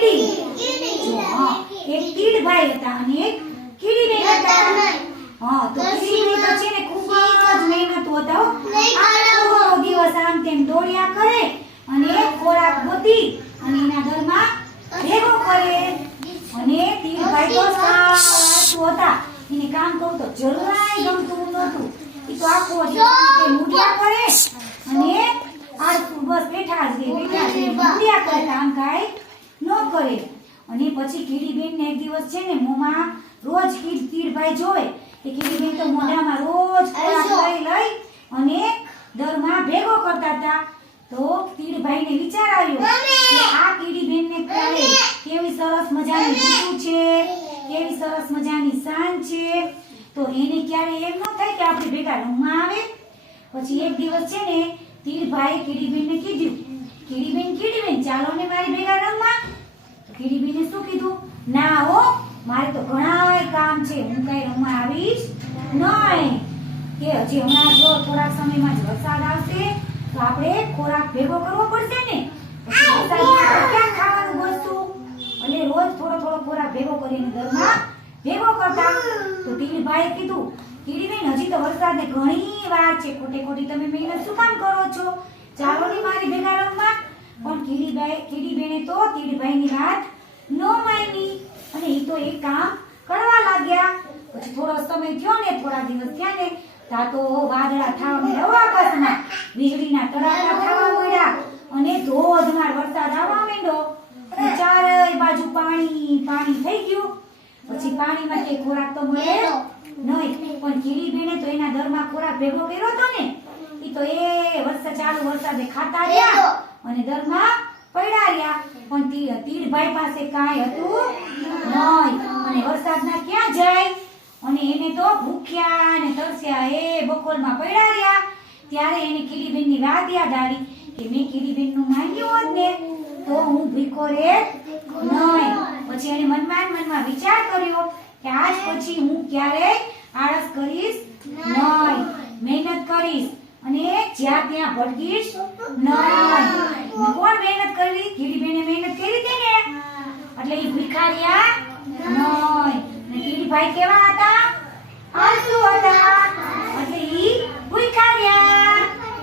કીડી. જો હા, એક તીડભાઈ હતા અને એક કીડીબેન હતા. હા, તો કીડીબેન તો છે ને ખૂબ જ મહેનતુ હતા. આખો દિવસ આમ તેમ દોડ્યા કરે અને ખોરાક ગોતી અને એના ઘરમાં ભેગો કરે. અને તીડભાઈ તો સાચું હતા. એને કામ કરવું તો જરાય ગમતું નહોતું. એ તો આખો દિવસ મૂડ્યા કરે અને આળસુ બસ બેઠા જ રહે મૂડ્યા કરે, કામ કાંઈ ન કરે. અને પછી કીડીબેન ને એક દિવસ છે ને મોંમાં રોજ તીડભાઈ જોવે કે કીડીબેન તો મોઢામાં રોજ ખોરાક લઈ અને દરમાં ભેગો કરતા હતા. તો તીડભાઈને વિચાર આવ્યો કે આ કીડીબેનને કાલે કેવી સરસ મજાની ઋતુ છે, કેવી સરસ મજાની સાંજ છે, તો એને ક્યારે એમ ન થાય કે આપણે ભેગા રમવા આવે. પછી એક દિવસ છે ને તીડભાઈએ કીડીબેનને કીધું, કીડીબેન ચાલો ને મારી ભેગા રમવા. તો કીડીબેને શું કીધું, ના હો, મારે તો ઘણાય કામ છે, હું કઈ રમવા આવીશ નહીં. કે હજી હમણાં જો થોડાક સમયમાં જ વરસાદ આવશે તો આપણે ખોરાક ભેગો કરવો પડશે ને. પછી વરસાદમાં ક્યાં ખાવાનું બચતું, એટલે રોજ થોડો થોડો ખોરાક ભેગો કરીને ઘરમાં ભેગો કરતા. તો તીડભાઈએ કીધું, કીડીબેન હજી તો વરસાદને ઘણી વાર છે, ખોટે ખોટી તમે મહેનત શું કામ કરો છો, ચાલો ને મારી ભેગા રમવા. પણ કીડીબેને તો તીડભાઈની વાત ન માની અને એ તો એક કામ કરવા લાગ્યા. પછી થોડો સમય થયો ને, થોડા દિવસ થયા ને, તા તો વાદળા થવા માંડ્યા, આકાશમાં વીજળીના તડાકા થવા માંડ્યા અને ધોધમાર વરસાદ આવવા માંડ્યો. ચારે બાજુ પાણી પાણી થઈ ગયું. પછી પાણીમાં કે ખોરાક તો મળે નહીં, પણ કીડીબેને તો એના દરમાં ખોરાક ભેગો કર્યો હતો ને, એ તો એ વરસાદે ખાતા રહ્યા અને દરમાં પડ્યા રહ્યા. પણ તીડભાઈ પાસે કાંઈ હતું નહીં અને વરસાદના ક્યાં જાય. અને એને તો ભૂખ્યા અને તરસ્યા એ બકોલમાં પડ્યા રહ્યા. ત્યારે એને કીડીબેનની વાત યાદ આવી કે મેં કીડીબેનનું માંગ્યું હોત ને તો હું ભીખો રહેત નહીં. પછી એને મનમાં વિચાર કર્યો કે આજ પછી હું ક્યારેય આળસ કરીશ નહીં, મહેનત કરીશ અને જ્યાં ત્યાં ભટકીશ નહીં. કોણ મહેનત કરી? કીડીબેને મહેનત કરી હતી ને, એટલે એ ભિખારિયા નહીં. કીડીભાઈ કેવા હતા? આળસુ હતા.